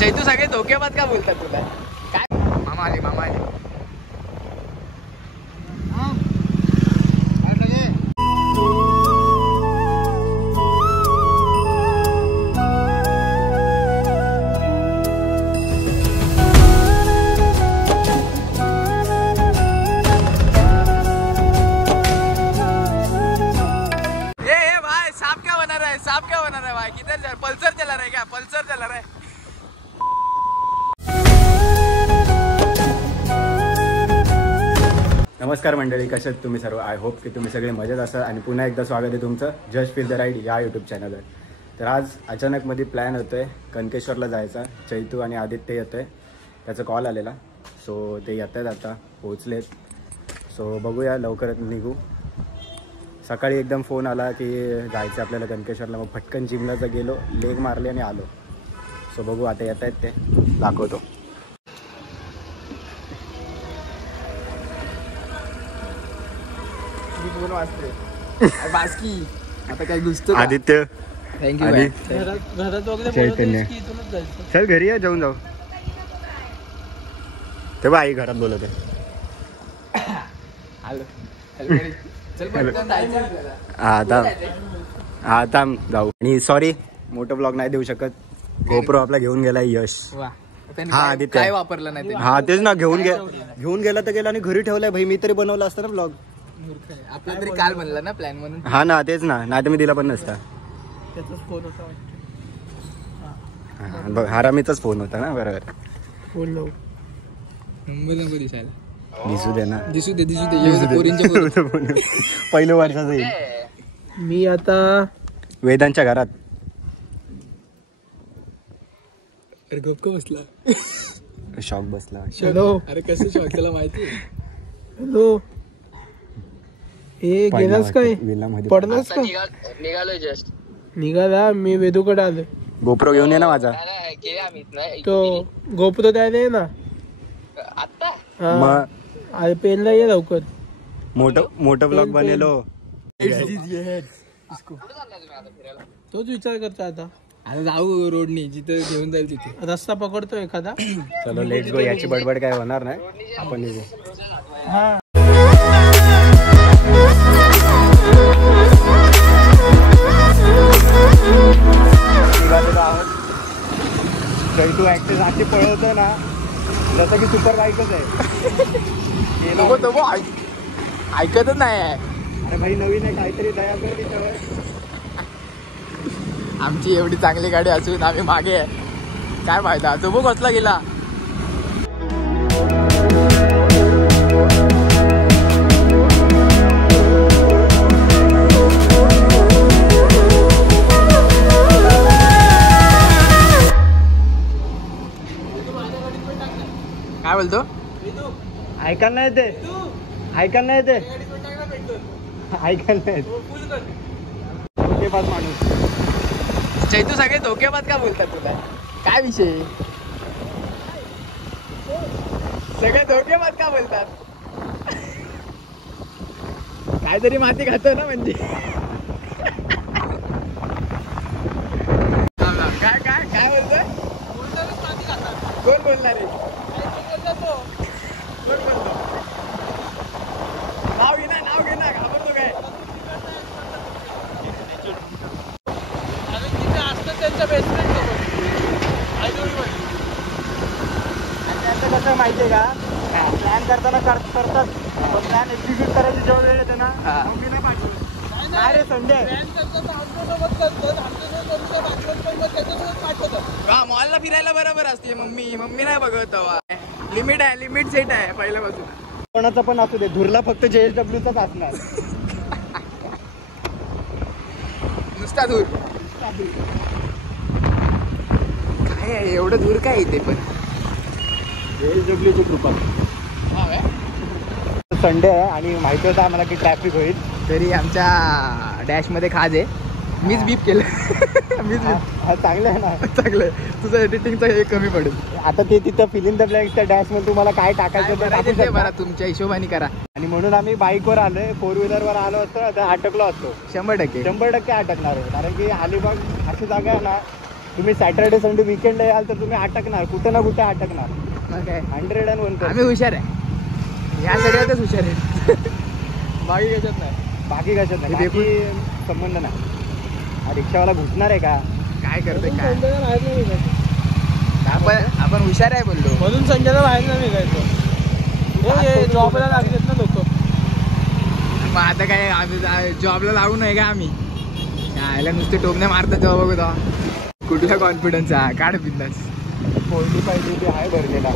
चैतू सगळे धोकेबाज का बोलतात तुला? काय मामा आले मामा आले. साहब क्या बना रहा है भाई? किधर जा? पल्सर चला रहा है क्या? पल्सर चला रहा है. नमस्कार मंडळी, कसे आहेत तुम्ही सर्व? आय होप की तुम्ही सगळे मजेत असाल आणि पुन्हा एकदा स्वागत आहे तुमचं जस्ट फील द राईड या यूट्यूब चॅनलवर. तर आज अचानकमध्ये प्लॅन होतो आहे कणकेश्वरला जायचा. चैतू आणि आदित्य येतो आहे, त्याचा कॉल आलेला. सो ते येत आहेत, आता पोहोचलेत. सो बघूया, लवकरच निघू. सकाळी एकदम फोन आला की जायचं आपल्याला कणकेश्वरला. मग पटकन जिमला तर गेलो, लेग मारले आणि आलो. सो बघू आता येत आहेत, ते दाखवतो. दोन वाजते बास्की आता काय घुसतो. आदित्य थँक्यू. घरात वगैरे चल घरी या, जाऊन जाऊ. तेव्हा आई घरात बोलत आहे. आता जाऊ. आणि सॉरी, मोठं ब्लॉग नाही देऊ शकत. गोप्रो आपला घेऊन गेलाय यश. हा आदित्य काय वापरलं नाही. हा तेच ना, घेऊन गेला तर गेला आणि घरी ठेवलाय. भाई मी तरी बनवला असता ना ब्लॉग. आपला तरी काल बनला ना प्लॅन म्हणून. हा ना, तेच ना, नाही तर मी दिला पण नसता. बघ, हारामीचाच फोन होता ना. बरोबर, दिसू दे ना, दिसू दे पहिलं वर्षाचं येईल. मी आता वेदांच्या घरात. अरे गप्प बसला, शॉक बसला. हॅलो. अरे कसं शॉक त्याला माहिती. हॅलो, ए गेलास काय? पडलास का? निघालोय जस्ट. निघाला. मी वेदूकडे आलोय. गोप्रो घेऊन ये ना माझा. तो गोप्रो द्यायला ये ना आता. अरे पेनला ये लवकर. मोठं ब्लॉग बनेलो. तोच विचार करतो आता. आता जाऊ रोडनी, जिथे घेऊन जाईल तिथे. रस्ता पकडतो एखादा. चलो लेट्स गो. याची बडबड काय होणार नाही, आपण निघू. हा चैतू ऍक्सेस अशी पळवतो ना जसं की सुपर बाईकच आहे. ऐकतच नाही. अरे भाई नवीन आहे, काहीतरी दया कर तिच्यावर. आमची एवढी चांगली गाडी असून आम्ही मागे आहे, काय फायदा? तो बघ कसला गेला. काय बोलतो? ऐकायला नाही येते, ऐकायला नाही येते, ऐकायला नाही धोकेबाज माणूस. चैतू सगळे धोकेबाज का बोलतात तुला? काय विषय? सगळे धोकेबाज का बोलतात? काहीतरी माती खातो ना म्हणजे. काय काय काय बोलतोय? कोण बोलणार आहे? कोण बोलतो? नाव घे ना, नाव घे ना, घाबरतो काय? त्यांच्या बेस्ट फ्रेंड कसं माहितीये का, प्लॅन करताना करतात, पण प्लॅन एक्झिक्यूट करायची जेव्हा वेळ येते ना, मम्मी नाही पाठवत. काय रे संडे मॉलला फिरायला बरोबर असते. मम्मी नाही बघत. लिमिट आहे, लिमिट सेट आहे पहिल्यापासून. कोणाचा पण असू दे, धुरला फक्त JSWचाच असणार. नुसता धूर. काय आहे एवढं दूर काय येते पण? JSWची कृपा. संडे आहे आणि माहिती होतं आम्हाला की ट्रॅफिक होईल, तरी आमच्या डॅश मध्ये खाज आहे. मीच बीप केलं. मीच चांगलं आहे ना, चांगलं आहे. तुझं एडिटिंगचं हे कमी पडेल. आता ते तिथं फिल इन द ब्लँक्सच्या डॅश मध्ये तुम्हाला काय टाकायचं ते बरं तुमच्या हिशोबाने करा. आणि म्हणून आम्ही बाईकवर आलोय, 4 व्हीलरवर आलो असतो तर अटकलो असतो. 100% 100% अटकणार आहे. कारण की अलिबाग अशी जागा आहे ना तुम्ही सॅटर्डे संडे विकेंड याल तर तुम्ही अटकणार, कुठं ना कुठं अटकणार. 101%. आम्ही हुशार आहे, या सगळ्यातच हुशार आहे. बाकी कशात नाही, बाकी कशात नाही, बाकी संबंध नाही. हा रिक्षावाला घुसणार आहे का, काय करतोय काय. आपण हुशार आहे बोललो म्हणून संजयला बाहेर नाही निघायचं. जॉबला लागलेत ना लोक. मग आता काय आम्ही जॉबला लागू नाही का आम्ही, यायला नुसते टोमने मारतात जेव्हा बघतो. कुठला कॉन्फिडन्स आहे, काढ बिंदास. 45 GB आहे भरलेला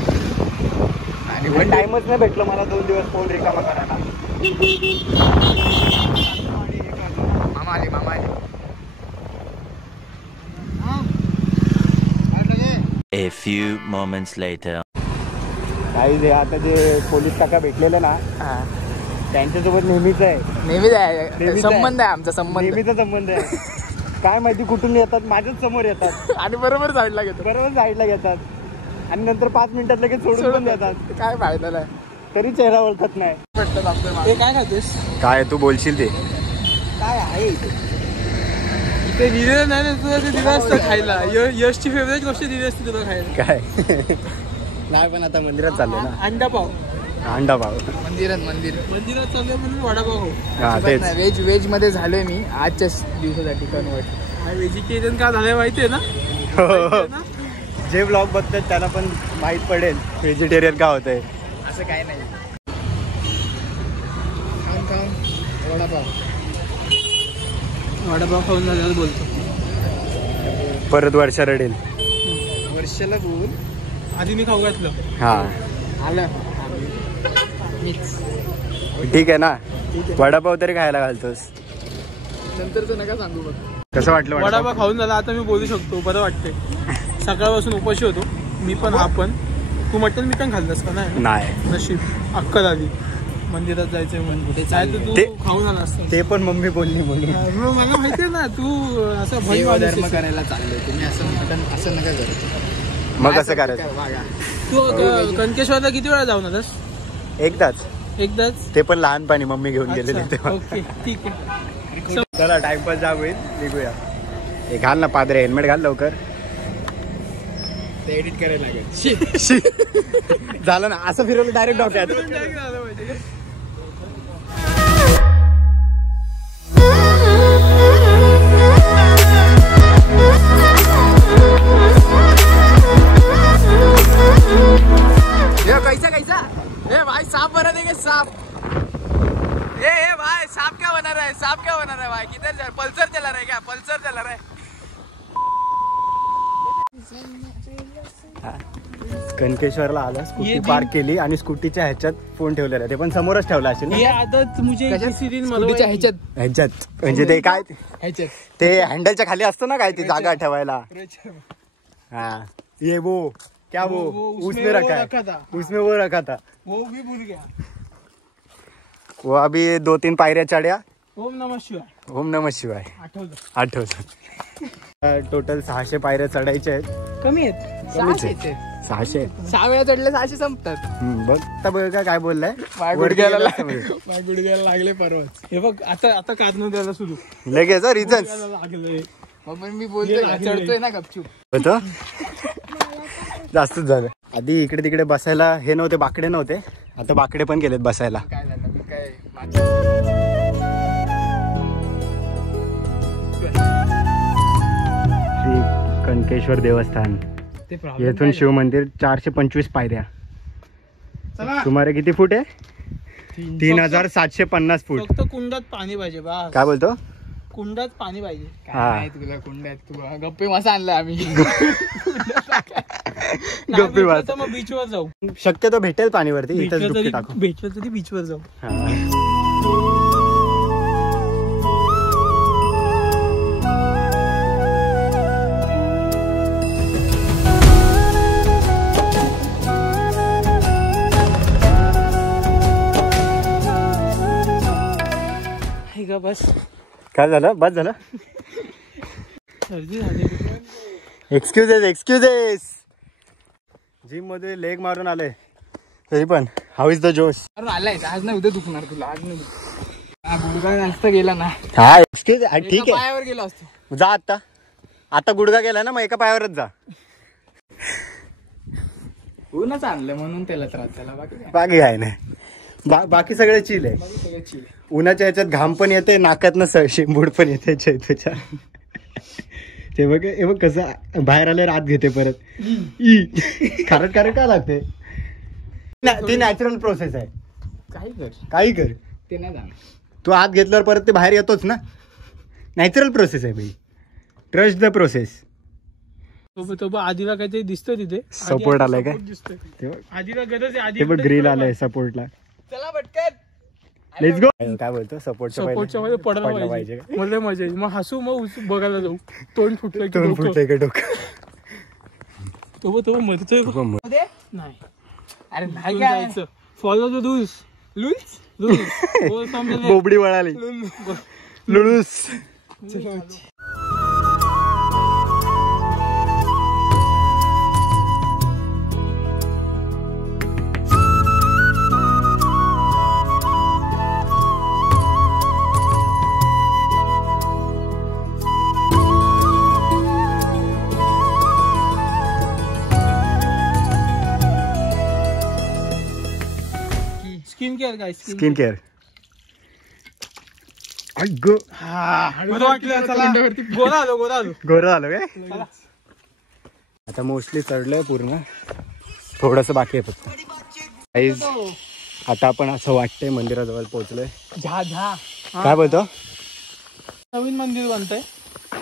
आणि पण टाइमच नाही भेटलो मला 2 दिवस फोन रिकामा करायला. मामा आले. A few moments later. काही जे आता जे पोलीस काका भेटलेलं ना, त्यांच्यासोबत नेहमीच नेहमीच संबंध आहे आमचा, नेहमीचा संबंध आहे. काय माहिती कुठून येतात, माझ्याच समोर येतात आणि बरोबर साईडला घेतात आणि नंतर 5 मिनिटात लगेच सोडून पण देतात. काय फायदा नाही, तरी चेहरा ओळखत नाही. हे काय खातेस, काय तू बोलशील ते काय आहे ते दिलेलं नाही ना तुला, ते दिलं असतं खायला. यशची फेवरेट गोष्ट दिली असते तुला खायला. काय नाही, पण आता मंदिरात चाललो ना. अंडा पाव मंदिरात चाललोय म्हणून वडापाव हो. हा तेच. व्हेज मध्ये झालोय मी आजच्याच दिवसासाठी कन्वर्ट. व्हेजिटेरियन का झालंय माहितीये ना. जे ब्लॉग बघतात त्यांना पण माहित पडेल व्हेजिटेरियन का होतंय. असं काय नाही. खाऊन वडापाव खाऊन झाल्यावर बोलतो. परत वर्षा रडेल. वर्षाला बोल, आधी मी खाऊ घातलं. हा आलं ठीक आहे ना. वडापाव तरी खायला घालतोस, नंतरच नका सांगू. बघ कसं वाटलं वडापाव खाऊन झाला, आता मी बोलू शकतो. बरं वाटतंय. सकाळपासून उपाशी होतो मी पण, आपण तू मटन बिटन खाल्लंस का. नाही नशीब अक्कल आली. मंदिरात जायचंय म्हणून तू खाऊन आला असता. ते पण मम्मी बोलली म्हणून. मला माहितीये ना तू असं धर्म करायला चाललोय, तुम्ही असं नका करू. मग कसं करायचं. तू कणकेश्वरला किती वेळा जाऊन आलास. एकदाच. ते पण लहानपणी मम्मी घेऊन गेलेले तेव्हा. ओके ठीक आहे, चला टाइमपास जा होईल, निघूया. हे घाल ना पादरे, हेल्मेट घाल लवकर. ते एडिट करायला लागेल. झालं ना, असं फिरवलं डायरेक्ट डॉक्यात. कैसा ए भाई सांप बना देंगे सांप. ए भाई सांप क्या बना रहा है भाई. किधर पल्सर चला रहा है क्या, पल्सर चला रहा है. कणकेश्वरला आला, स्कूटी पार्क केली आणि स्कूटीच्या ह्याच्यात फोन ठेवलेला. ते पण समोरच ठेवला असेल ना. ह्याच्यात म्हणजे ते काय ते हँडलच्या खाली असतो ना, काय ती जागा ठेवायला. हाँ ये वो क्या वो उसमें रखा है, उसमें वो रखा था. वो भी भूल गया. वो अभी 2-3 पायऱ्या चढ्या. ओम नमः शिवाय आठवतं. टोटल 600 पायऱ्या चढायच्या आहेत. कमी आहेत. 600. 6 वेळा चढले 600 संपतात. बघ आता बघ काय बोललाय. गुडघ्याला लागले परवाच. हे बघ आता काढणं द्यायला सुरू लगेच रिझन लागले. मी बोलतोय चढतोय ना गपचूप. होतं जास्तच झालं. आधी इकडे तिकडे बसायला हे नव्हते, बाकडे नव्हते. आता बाकडे पण केलेत बसायला. काय झालं मी काय श्री कणकेश्वर देवस्थान. येथून शिव मंदिर 425 पायऱ्या. तुम्हाला किती फूट आहे. 3750 फूट. फक्त कुंडात पाणी पाहिजे बा. काय बोलतो. कुंडात पाणी पाहिजे. हा तुला कुंडात तुला गप्पे मासा आणला आम्ही. गप्पे मासा. मग बीचवर जाऊ. शक्यतो भेटेल पाणीवरती. इथंच डुबकी टाकू. भेटलं तरी बीचवर जाऊ. बस काय झालं. बस झालं. सर्दी झाली. एक्सक्युजेस. जिम मध्ये लेग मारून आले तरी पण हाऊ इज द जोश. आलाय आज नाही, उद्या दुखणार तुला. आज नाही गुडघा जास्त गेला ना. हा एक्सक्यूज ठीक आहे. पायावर गेलो असतो. जा आता. आता गुडघा गेला ना, मग एका पायावरच जा. ऊनच आणलं म्हणून त्याला त्रास झाला, बाकी काय नाही. बाकी सगळं चिल आहे. उन्हाच्या ह्याच्यात घाम पण येते, नाकातनं शेंबूड पण येते चैतूच्या. ते बघ, हे बघ कसं बाहेर आले आत घेते परत. खारट का लागते. ती नॅचरल प्रोसेस आहे. काही कर ते नाही जाणार. तू आत घेतल्यावर परत ते बाहेर येतोच ना. नॅचरल प्रोसेस आहे भाई. Trust the process. आधीला काहीतरी दिसतं तिथे. सपोर्ट आलाय काय? आधीला गरज आहे. ते बघ ग्रिल आलंय सपोर्टला. चला पटकन. Let's go. काय बोलतो सपोर्टच्या मध्ये पडला पाहिजे. मला मजा येईल. मग हसू, मग बघायला जाऊ. तोंड फुटलं का डोकं. तो मध्ये नाही. अरे नाही जायचं. Follow the rules. बोबडी वळाली. लुलूस. Skin care. गोरा आलो काय. आता मोस्टली चढलोय पूर्ण, थोडस बाकी आहे फक्त. आता आपण असं वाटतंय मंदिराजवळ पोहोचलोय. काय बोलतो. नवीन मंदिर बनतंय.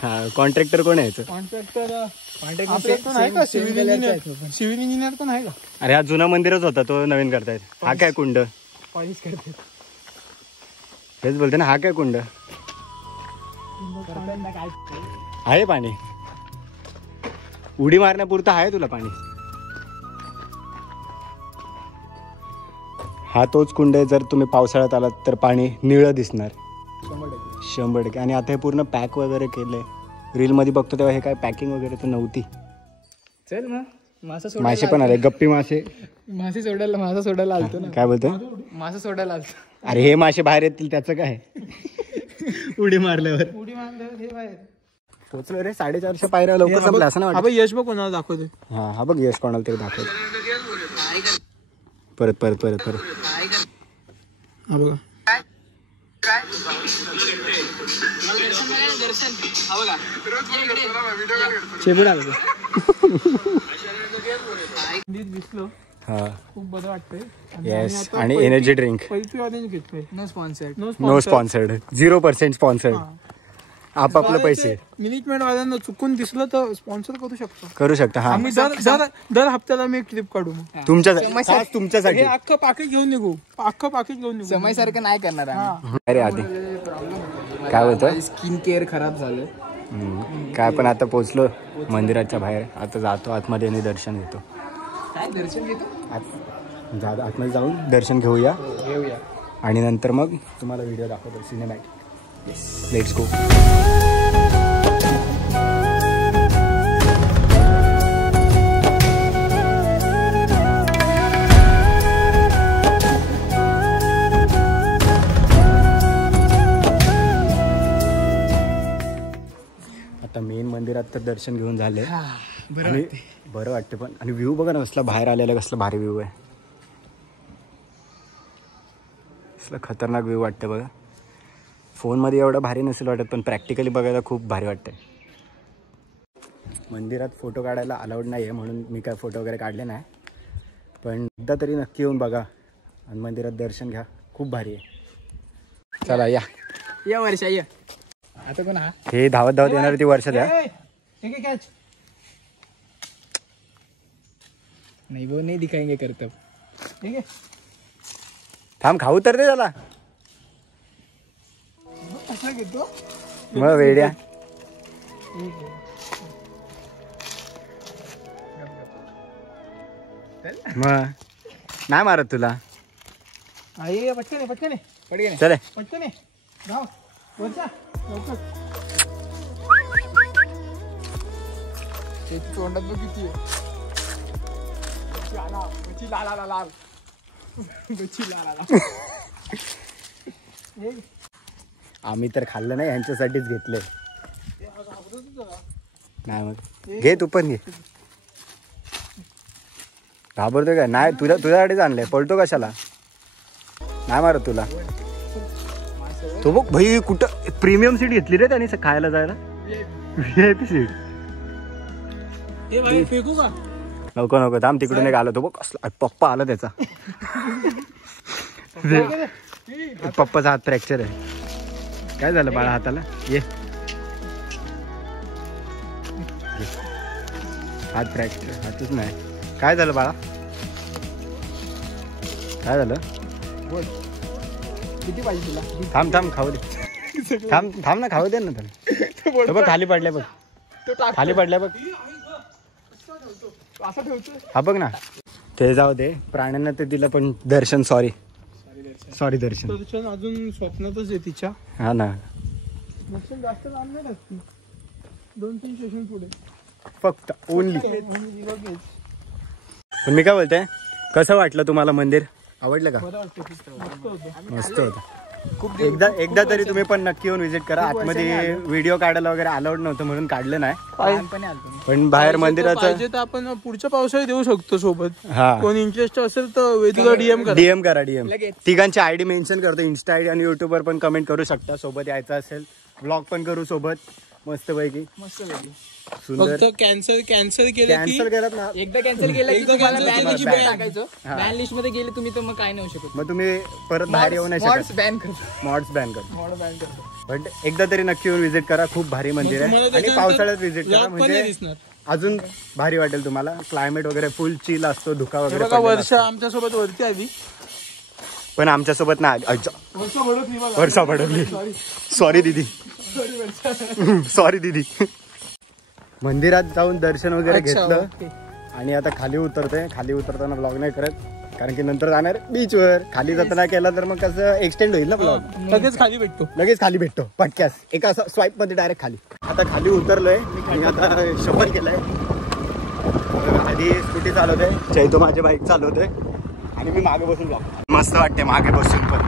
हा, कॉन्ट्रॅक्टर कोण आहे याचं? कॉन्ट्रॅक्टर सिव्हिल इंजिनियर पण आहे का? अरे हा जुना मंदिरच होता, तो नवीन करतायत. हा काय कुंड पॉलिश करतात. हेच बोलते ना. हा काय कुंड आहे. पाणी उडी मारण्यापुरतं आहे तुला पाणी. हा तोच कुंड आहे. जर तुम्ही पावसाळ्यात आलात तर पाणी निळं दिसणार 100%. आणि आता हे पूर्ण पॅक वगैरे केलंय. रील मध्ये बघतो तेव्हा हे काय पॅकिंग वगैरे तर नव्हती. चल मग मासे पण आले. गप्पी मासे सोडायला आलतो ना. काय बोलतो. मासे सोडायला आलतो. अरे हे मासे बाहेर येतील त्याचं काय. उडी मारल्यावर हे बाहेर पोचलो रे. 450 पायऱ्या लवकर संपल्या असं ना वाटतं. यश बघ कोणाला दाखवते. हा बघ यश कोणाला तरी दाखवतो. परत हा बघा. दिसलो. खूप बरं वाटतंय. येस. आणि energy drink. No sponsored 0% sponsored. आपापले पैसे. मॅनेजमेंट वाल्यांना चुकून दिसलं तर स्पॉन्सर करू शकता. हा, आम्ही दर हप्त्याला मी एक ट्रिप काढू. तुमच्यासाठी अख्खं पाकिट घेऊन निघू. समय सारखं नाही करणार आम्ही. अरे आधी काय बोलतो. स्किन केअर खराब झालं. काय पण आता पोहोचलो मंदिराच्या बाहेर. आता जातो आतमध्ये आणि दर्शन घेतो. काय दर्शन घेतो. आतमध्ये जाऊन दर्शन घेऊया आणि नंतर मग तुम्हाला व्हिडिओ दाखवतो सिनेमॅटिक. Let's go. आता मेन मंदिरात तर दर्शन घेऊन झाले. बरं वाटते पण. आणि व्ह्यू बघा ना कसला बाहेर आलेला. कसला भारी व्ह्यू आहे. कसला खतरनाक व्ह्यू वाटते बघा. फोनमध्ये एवढं भारी नसेल वाटत पण प्रॅक्टिकली बघायला खूप भारी वाटतंय. मंदिरात फोटो काढायला अलाउड नाही आहे म्हणून मी काय फोटो वगैरे काढले नाही. पण एकदा तरी नक्की येऊन बघा आणि मंदिरात दर्शन घ्या. खूप भारी आहे. चला या वर्षा या. आता कोण. हे धावत येणार ती वर्षा द्या. नाही वो नाही दिखाएंगे करतब. ठीक आहे. थांब खाऊ तर दे त्याला. घेतो मग वेड्या. मग नाही मारत तुला. पटकन चले. जाऊ वर्षा लवकर. तोंडात बघ किती आहे. आम्ही तर खाल्लं नाही, यांच्यासाठीच घेतलंय. नाही मग घे तू पण घे. घाबरतोय का? नाही तुझ्यासाठीच आणलंय. पळतो कशाला? नाही मारत तुला. तो बघ भाई कुठं प्रीमियम सीट घेतली रे त्याने खायला जायला. VIP seat. फेकू का? नको थांब तिकडून एक आलो. तो बघ कसला पप्पा आला त्याचा. पप्पाचा हात फ्रॅक्चर आहे. काय झालं बाळा हाताला? ये हात फ्रॅक्चर. हातच नाही. काय झालं बाळा? काय झालं? किती पाहिजे तुला? थांब खाऊ दे. थांब ना खाऊ दे ना त्याला. बघ खाली पडलाय बघ. खाली पडलाय बघ. असं ठेवतो. हा बघ ना. ते जाऊ दे. प्राण्यांना ते दिलं पण दर्शन सॉरी दर्शन अजून स्वप्नातच आहे तिच्या. हा ना. जास्त लांब नाही लागते. 2-3 स्टेशन पुढे फक्त ओनली. पण मी काय बोलतोय, कसं वाटलं तुम्हाला मंदिर? आवडलं का? मस्त होतं. खूप एकदा तरी तुम्ही पण नक्की येऊन विजिट करा. आतमध्ये व्हिडिओ काढायला वगैरे अलाउड नव्हतं म्हणून काढलं नाही. पण बाहेर मंदिराचं तर आपण पुढच्या पावसाळ्यात देऊ शकतो सोबत. हा कोण इंटरेस्ट असेल तर वेदूला DM करा. DM. तिघांची ID मेन्शन करतो. इन्स्टा ID आणि YouTube वर पण कमेंट करू शकता. सोबत यायचं असेल ब्लॉग पण करू सोबत. मस्तपैकी सुंदर. फक्त कॅन्सल केलं की केलं ना. एकदा कॅन्सल केलं की एकदा तुम्हाला cancel बॅन लिस्ट केलं. टाकायचं. बॅन लिस्ट मध्ये गेले तुम्ही तर मग काय नाही होऊ शकत. मग तुम्ही परत बाहेर येऊ नाही मॉड्स शकत. बॅन करतो. मॉड्स बॅन करतो. मॉड बॅन करतो. पण एकदा तरी नक्की येऊन विजिट करा. खूप भारी मंदिर आहे. आणि पावसाळ्यात विजिट करा म्हणजे अजून भारी वाटेल तुम्हाला. क्लायमेट वगैरे फुल चिल असतो. धुका वगैरे बघा वर्षा आमच्या सोबत वरती आली. पण आमच्यासोबत ना वर्षा पडवली. सॉरी दीदी. मंदिरात जाऊन दर्शन वगैरे घेतलं आणि आता खाली उतरते. खाली उतरताना ब्लॉग नाही करत कारण की नंतर जाणार बीचवर. खाली जाताना केला तर मग कसं एक्सटेंड होईल ना ब्लॉग. लगेच खाली भेटतो पटक्यास एका स्वाईप मध्ये डायरेक्ट खाली. आता खाली उतरलोय आणि आता शॉवर केलाय. आधी स्कूटी चालवते. चैतो माझी बाईक चालवते आणि मी मागे बसून ब्लॉग. मस्त वाटते मागे बसून पण.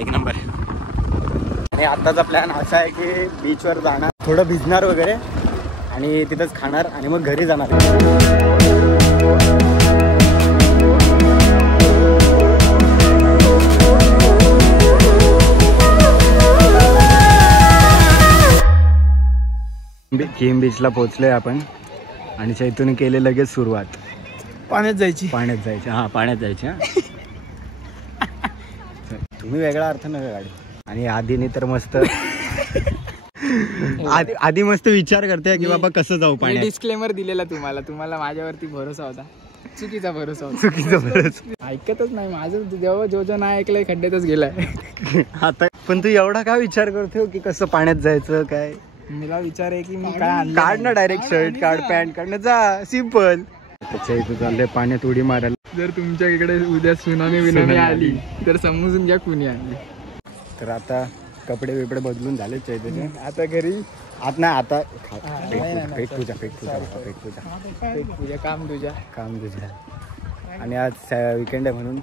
एक नंबर. आणि आताचा प्लॅन असा आहे की बीचवर जाणार, थोडं भिजणार वगैरे आणि तिथंच खाणार आणि मग घरी जाणार. केम बीचला पोहोचलोय आपण आणि चैतूने केले लगेच सुरुवात. पाण्यात जायची. हा पाण्यात जायची. तुम्ही वेगळा अर्थ नका गाडी. आणि आधीने तर मस्त आधी मस्त विचार करते की बाबा कसं जाऊ पाण्यात. डिस्क्लेमर दिलेला तुम्हाला माझ्यावरती भरोसा होता. चुकीचा भरोसा ऐकतच नाही माझं. जेव्हा जो नाही ऐकलंय खड्ड्यातच गेलाय. आता पण तू एवढा काय विचार करतो की कसं पाण्यात जायचं काय? मला विचार आहे की मी काय काढ ना डायरेक्ट शर्ट काढ पॅन्ट काढ ना जा. सिंपल. त्याच्या इथं चाललंय पाण्यात उडी मारायला. जर तुमच्या इकडे उद्या सुनामी आली तर समजून घ्या कुणी आली. तर आता कपडे बिपडे बदलून झाले चैतन्य. आता घरी आत नाही आता फेक तुझ्या काम तुझ्या. आणि आज वीकेंड आहे म्हणून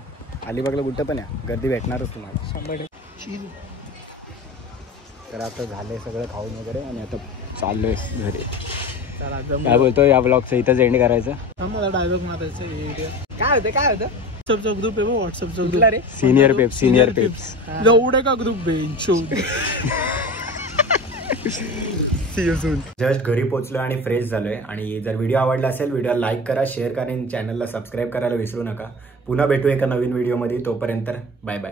अलिबागला कुठं पण आहे गर्दी भेटणारच तुम्हाला 100%. तर आता झालंय सगळं खाऊन वगैरे आणि आता चाललोय घरी. काय बोलतो या ब्लॉगचं इथंच एंड करायचं. मला डायलॉग मारायचं. काय होतं व्हॉट्सअपचा ग्रुप आहे. व्हॉट्सअपचा ग्रुप रे सिनियर पेप्स एवढे का ग्रुप बेंच. जस्ट घरी पोहोचलो आणि फ्रेश झालोय. आणि जर व्हिडिओ आवडला असेल व्हिडिओ लाईक करा, शेअर करा आणि चॅनलला सबस्क्राईब करायला विसरू नका. पुन्हा भेटू एका नवीन व्हिडिओमध्ये. तोपर्यंत बाय बाय.